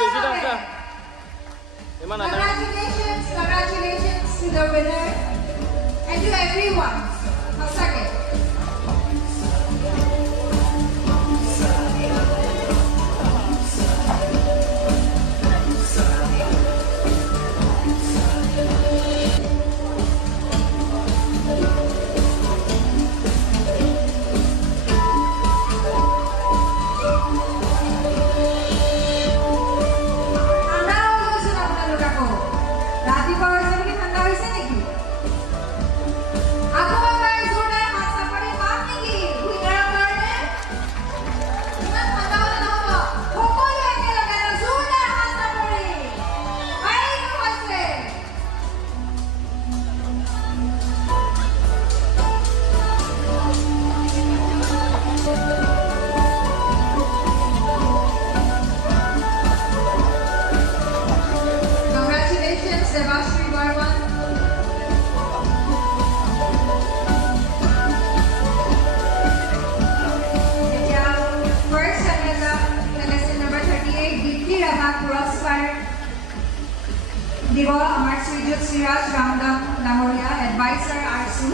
Congratulations to the winner and to everyone. Diba, Amar Sujud Siraj Ramdam Namoria, Advisor Arsu.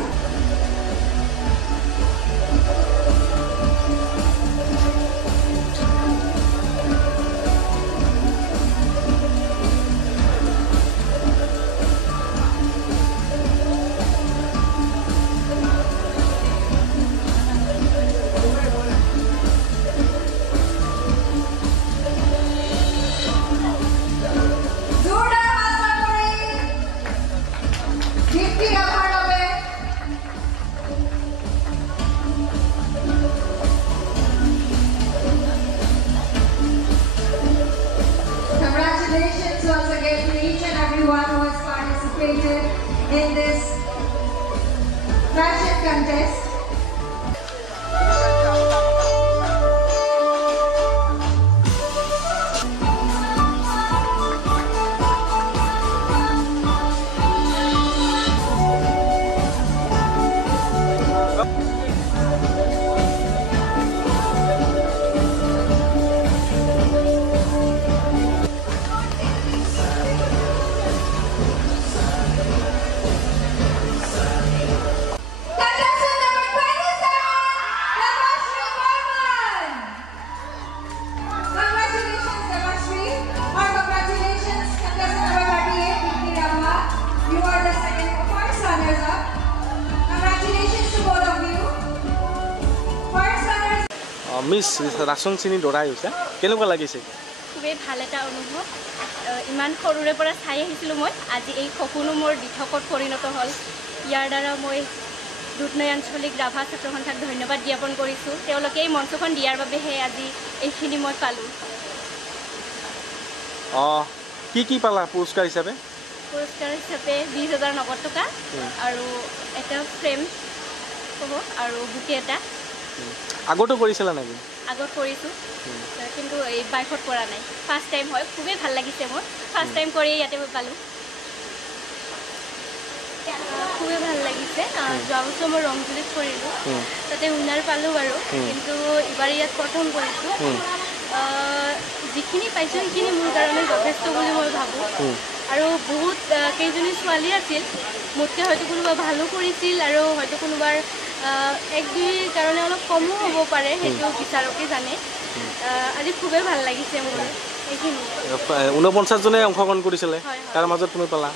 Congratulations once again to each and everyone who has participated in this fashion contest. Miss ration চিনি দৰাই হৈছে কেনেকুৱা লাগিছে খুবেই ভাল এটা অনুভৱ ইমান সৰুৰে পৰা চাই আহিছিলোঁ মই আজি এই সপোনো মোৰ দিঠকত পৰিণত হ'ল ইয়াৰ দ্বাৰা মই দুধনৈ আঞ্চলিক ৰাভা ছাত্ৰ সন্থাক ধন্যবাদ জ্ঞাপন কৰিছোঁ তেওঁলোকে এই মঞ্চখন দিয়াৰ বাবেহে আজি এইখিনি মই পালোঁ কি পালা পুৰস্কাৰ হিচাপে 20,000 নগদ টকা আৰু এটা ফ্ৰেম হ'ব আৰু বুকে এটা আগতো কৰিছিলা নেকি আগত কৰিছোঁ কিন্তু এই বাইকত কৰা নাই ফাৰ্ষ্ট টাইম হয় খুবেই ভাল লাগিছে মোৰ ফাৰ্ষ্ট টাইম কৰি ইয়াতে মই পালোঁ খুবেই ভাল লাগিছে যোৱা বছৰ মই ৰংপুৰীত কৰিলোঁ তাতে উইনাৰ পালোঁ বাৰু কিন্তু এইবাৰ ইয়াত প্ৰথম কৰিছোঁ যিখিনি পাইছোঁ সেইখিনি মোৰ কাৰণে যথেষ্ট বুলি মই ভাবোঁ আৰু বহুত কেইজনী ছোৱালী আছিল মোতকৈ হয়তো কোনোবা ভালো কৰিছিল আৰু হয়তো কোনোবাৰ এক দুই কাৰণে অলপ কমো হ'ব পাৰে সেইটো বিচাৰকে জানে আজি খুবেই ভাল লাগিছে মোৰ এইখিনি 49 জনে অংশগ্ৰহণ কৰিছিলে তাৰ মাজত তুমি পালা